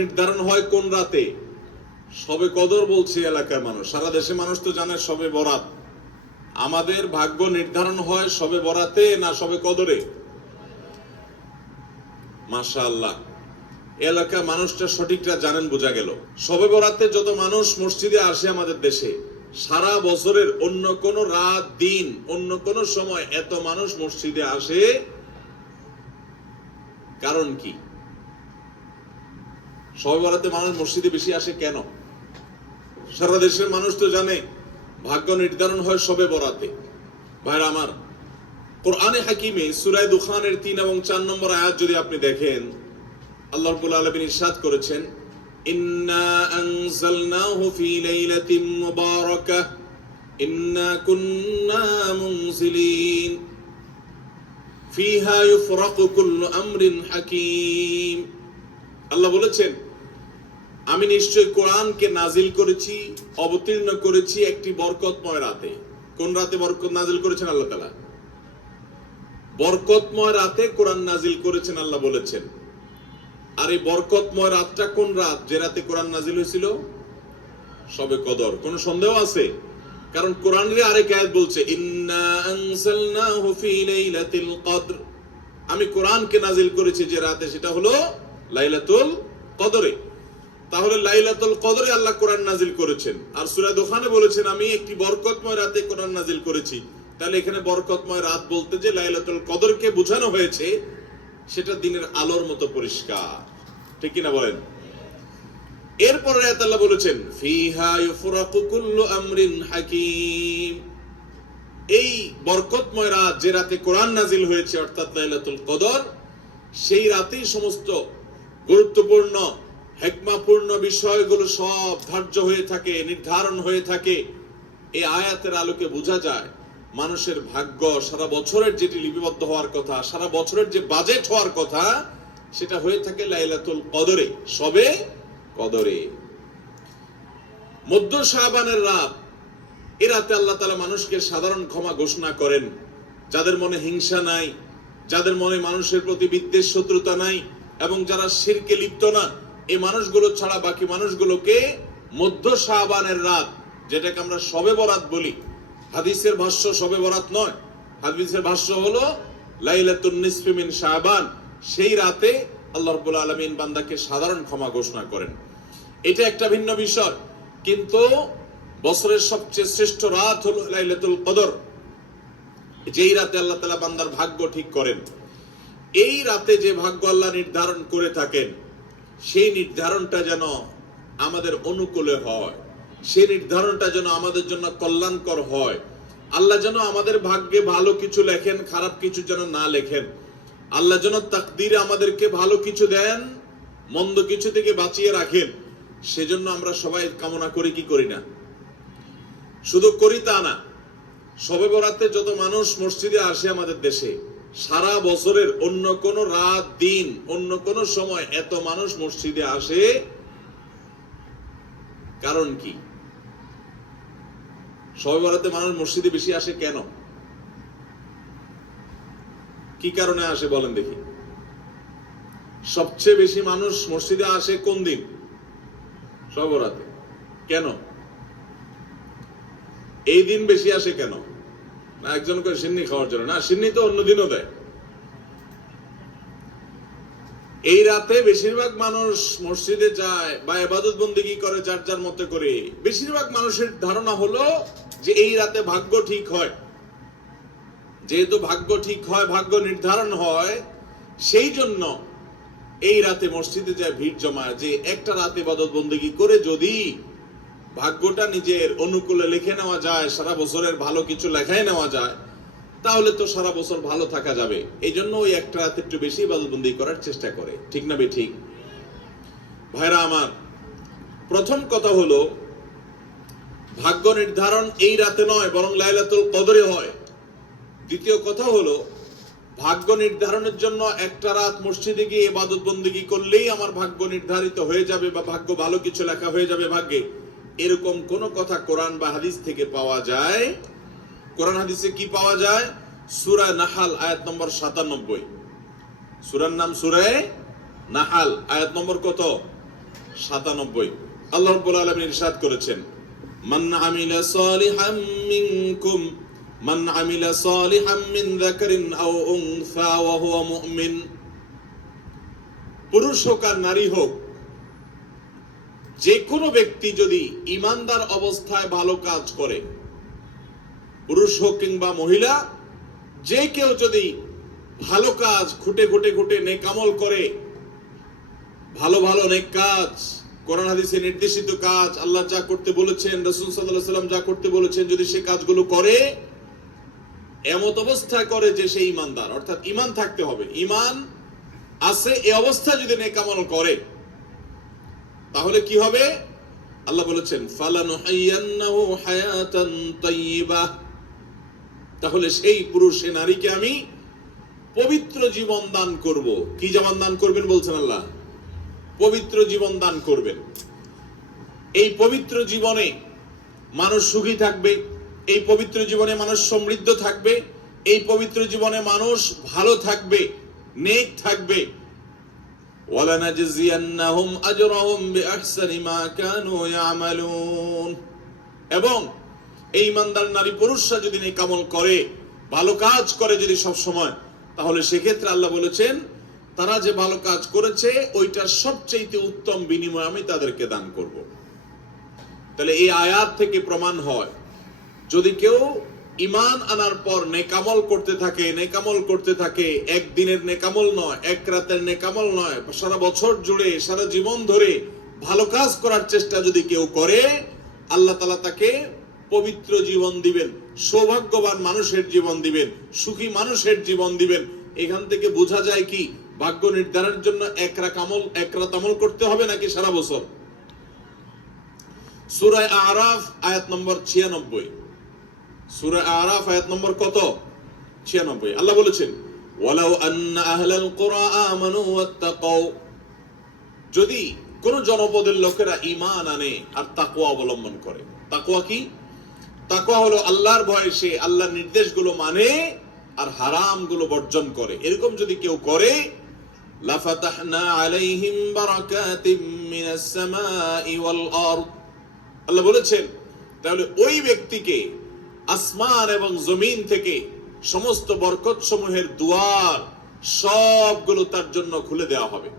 নির্ধারণ হয় কোন রাতে? শবে কদর বলছে এলাকার মানুষ, সারা দেশের মানুষ তো জানে শবে বরাত। আমাদের ভাগ্য নির্ধারণ হয় শবে বরাতে না শবে কদরে? মাশাআল্লাহ, এলাকার মানুষটা সঠিকটা জানেন, বোঝা গেল। শবে বরাতে যত মানুষ মসজিদে আসে আমাদের দেশে, সারা বছরের অন্য কোন রাত দিন অন্য কোন সময় এত মানুষ মসজিদে আসে কারণ কি? শবে বরাতে মানুষ মসজিদে বেশি আসে কেন? সারা দেশের মানুষ তো জানে ভাগ্য নির্ধারণ হয় শবে বরাতে। ভাইরা আমার, কোরআনে হাকিমে সূরা দুখানের 3 এবং 4 নম্বর আয়াত যদি আপনি দেখেন, আল্লাহ রাব্বুল আলামিন ইরশাদ করেছেন, ইন্না আনজালনাহু ফি লাইলাতিন মুবারাকাহ ইন্না কুন্না মুনজিলিন ফিহা ইউফরাকু কুল্লু আমরিন হাকিম। আল্লাহ বলেছেন, আমি নিশ্চয় কোরআনকে নাজিল করেছি, অবতীর্ণ করেছি একটি বরকতময় রাতে। কোন রাতে বরকত নাজিল করেছেন আল্লাহ তাআলা? বরকতময় রাতে কোরআন নাজিল করেছেন আল্লাহ বলেছেন। আর এই বরকতময় রাতটা কোন রাত যে রাতে কোরআন নাজিল হয়েছিল? শবে কদর। কোন সন্দেহ আছে? কারণ কোরআনের আরেক আয়াত বলছে, ইন্না আনজালনাহু ফি লাইলাতিল কদর, আমি কোরআনকে নাজিল করেছি যে রাতে, সেটা হলো লাইলাতুল কদরে। তাহলে লাইলাতুল কদরে আল্লাহ কোরআন নাজিল করেছেন। আর সূরা দুখানে বলেছেন, আমি একটি বরকতময় রাতে কোরআন নাজিল করেছি। তাহলে এখানে বরকতময় রাত বলতে যে লাইলাতুল কদরকে বোঝানো হয়েছে, সেটা দিনের আলোর মতো পরিষ্কার, ঠিক কিনা বলেন? এরপরে আয়াত আল্লাহ বলেছেন, ফিহা ইউফরাকু কুল্লু আমরিন হাকিম, এই বরকতময় রাত যে রাতে কোরআন নাজিল হয়েছে অর্থাৎ লাইলাতুল কদর, সেই রাতেই সমস্ত গুরুত্বপূর্ণ হিকমাপূর্ণ বিষয়গুলো সব ধার্য হয়ে থাকে, নির্ধারণ হয়ে থাকে। এই আয়াতের আলোকে বোঝা যায় মানুষের ভাগ্য সারা বছরের যেটি লিপিবদ্ধ হওয়ার কথা, সারা বছরের যে বাজেট হওয়ার কথা, সেটা হয়ে থাকে লাইলাতুল কদরে, শবে কদরে। মধ্য শাবানের রাত, এ রাতে আল্লাহ তাআলা মানুষকে সাধারণ ক্ষমা ঘোষণা করেন। যাদের মনে হিংসা নাই, যাদের মনে মানুষের প্রতি বিদ্বেষ শত্রুতা নাই, এবং যারা শিরকে লিপ্ত না, এই মানুষগুলো ছাড়া বাকি মানুষগুলোকে মধ্য শাবানের রাত, যেটাকে আমরা শবে বরাত বলি, হাদিসের ভাষ্য শবে বরাত নয়, হাদিসের ভাষ্য হলো লাইলাতুন নিসফি মিন শাবান, সেই রাতে আল্লাহ রাব্বুল আলামিন বান্দাকে সাধারণ ক্ষমা ঘোষণা করেন। এটা একটা ভিন্ন বিষয়, কিন্তু বছরের সবচেয়ে শ্রেষ্ঠ রাত হলো লাইলাতুল কদর, যেই রাতে আল্লাহ তাআলা বান্দার ভাগ্য ঠিক করেন। এই রাতে যে ভাগ্য আল্লাহ নির্ধারণ করে থাকেন, সেই নির্ধারণটা যেন আমাদের অনুকূলে হয়, সেই নির্ধারণটা যেন আমাদের জন্য কল্যাণকর হয়। আল্লাহ যেন আমাদের ভাগ্যে ভালো কিছু লেখেন, খারাপ কিছু যেন না লেখেন। আল্লাহ যেন তাকদীরে আমাদেরকে ভালো কিছু দেন, মন্দ কিছু থেকে বাঁচিয়ে রাখেন। সেজন্য আমরা সবাই কামনা করি কি করি না? শুধু করি তা না, শবে বরাতে যত মানুষ মসজিদে আসে আমাদের দেশে, সারা বছরের অন্য কোন রাত দিন অন্য কোন সময় এত মানুষ মসজিদে আসে কারণ কি? শবে বরাতে মানুষ মসজিদে বেশি আসে কেন? কি কারণে আসে বলেন দেখি? সবচেয়ে বেশি মানুষ মসজিদে আসে কোন দিন? শবে বরাতে। কেন এই দিন বেশি আসে কেন? না একজন করে সিন্নি খাওয়ার জন্য? না, সিন্নি তো অন্য দিনও দেয়। এই রাতে বেশিরভাগ মানুষ মসজিদে যায় বা ইবাদত বন্দেগী করে যার যার মতো করে। বেশিরভাগ মানুষের ধারণা হলো যে এই রাতে ভাগ্য ঠিক হয়। যেহেতু ভাগ্য ঠিক হয়, ভাগ্য নির্ধারণ হয়, সেই জন্য এই রাতে মসজিদে যায় ভিড় জমায়, যে একটা রাতে ইবাদত বন্দেগী করে যদি ভাগ্যটা নিজের অনুকূলে লিখে নেওয়া যায়, সারা বছরের ভালো কিছু লেখায় নেওয়া যায়, তাহলে তো সারা বছর ভালো থাকা যাবে। এই জন্য ওই একটা রাতে একটু বেশি ইবাদতবন্দি করার চেষ্টা করে, ঠিক না বে ঠিক? ভাইরা আমার, প্রথম কথা হলো ভাগ্য নির্ধারণ এই রাতে নয়, বরং লাইলাতুল কদরে হয়। দ্বিতীয় কথা হলো ভাগ্য নির্ধারণের জন্য একটা রাত মসজিদে গিয়ে ইবাদত বন্দেগী করলেই আমার ভাগ্য নির্ধারিত হয়ে যাবে বা ভাগ্য ভালো কিছু লেখা হয়ে যাবে ভাগ্যে, এরকম কোন কথা কোরআন বা হাদিস থেকে পাওয়া যায়? কোরআন হাদিসে কি পাওয়া যায়? সূরা নাহাল আয়াত নম্বর 97। সূরার নাম সূরা নাহাল, আয়াত নম্বর কত? 97। আল্লাহ রাব্বুল আলামিন ইরশাদ করেছেন, মান আমিলা সালিহাম মিনকুম মান আমিলা সালিহাম মিন যাকারিন আও উনসা ওয়া হুয়া মুমিন। পুরুষ হোক আর নারী হোক, যে কোনো ব্যক্তি যদি ঈমানদার অবস্থায় ভালো কাজ করে, পুরুষ হোক কিংবা মহিলা, যে কেউ যদি ভালো কাজ খুঁটে খুঁটে খুঁটে নেক আমল করে, ভালো ভালো নেক কাজ, কোরআন হাদিসে নির্দেশিত কাজ, আল্লাহ যা করতে বলেছেন, রাসূল সাল্লাল্লাহু আলাইহি ওয়াসাল্লাম যা করতে বলেছেন, যদি সে কাজগুলো করে, এমত অবস্থায় করে যে সে ঈমানদার, অর্থাৎ ঈমান থাকতে হবে, ঈমান আছে এই অবস্থায় যদি নেক আমল করে, তাহলে কি হবে? আল্লাহ বলেছেন, ফালানুহাইয়ান্নাহু হায়াতান তাইয়্যিবাহ, তাহলে সেই পুরুষ সে নারীকে আমি পবিত্র জীবন দান করব। কি জীবন দান করবেন বলছেন আল্লাহ? পবিত্র জীবন দান করবেন। এই পবিত্র জীবনে মানুষ সুখী থাকবে, এই পবিত্র জীবনে মানুষ সমৃদ্ধ থাকবে, এই পবিত্র জীবনে মানুষ ভালো থাকবে, নেক থাকবে। ওয়ালানাজজিয়ান্নাহুম আজরাহুম বিআহসানি মা কানু ইয়ামালুন। এবং এই ঈমানদার নারী পুরুষরা যদি নেক আমল করে, ভালো কাজ করে যদি সব সময়, তাহলে সেক্ষেত্রে আল্লাহ বলেছেন তারা যে ভালো কাজ করেছে ওইটার সবচেয়ে উত্তম বিনিময় আমি তাদেরকে দান করব। তাহলে এই আয়াত থেকে প্রমাণ হয়, যদি কেউ ঈমান আনার পর নেকামল করতে থাকে, নেকামল করতে থাকে, একদিনের নেকামল নয়, এক রাতের নেকামল নয়, সারা বছর জুড়ে সারা জীবন ধরে ভালো কাজ করার চেষ্টা যদি কেউ করে, আল্লাহ তাআলা তাকে পবিত্র জীবন দিবেন, সৌভাগ্যবান মানুষের জীবন দিবেন, সুখী মানুষের জীবন দিবেন। এখান থেকে বোঝা যায় কি, ভাগ্য নির্ধারণের জন্য এক রাত আমল করতে হবে নাকি সারা বছর? সূরা আরাফ আয়াত নম্বর 96। সূরা আরাফ আয়াত নম্বর কত? 96। আল্লাহ বলেছেন, ওয়ালাউ আন্না আহলাল কুরা আমানু ওয়াত্তাকাউ, যদি কোন জনপদের লোকেরা ঈমান আনে আর তাকওয়া অবলম্বন করে। তাকওয়া কি? তাকওয়া হলো আল্লাহর ভয়ে সে আল্লাহর নির্দেশগুলো মানে আর হারামগুলো বর্জন করে। এরকম যদি কেউ করে, লাফাতাহনা আলাইহিম বারাকাতিম মিনাস সামাই ওয়াল আরদ, আল্লাহ বলেছেন তাহলে ওই ব্যক্তিকে আসমান এবং জমিন থেকে সমস্ত বরকত সমূহের দুয়ার সবগুলো তার জন্য খুলে দেওয়া হবে।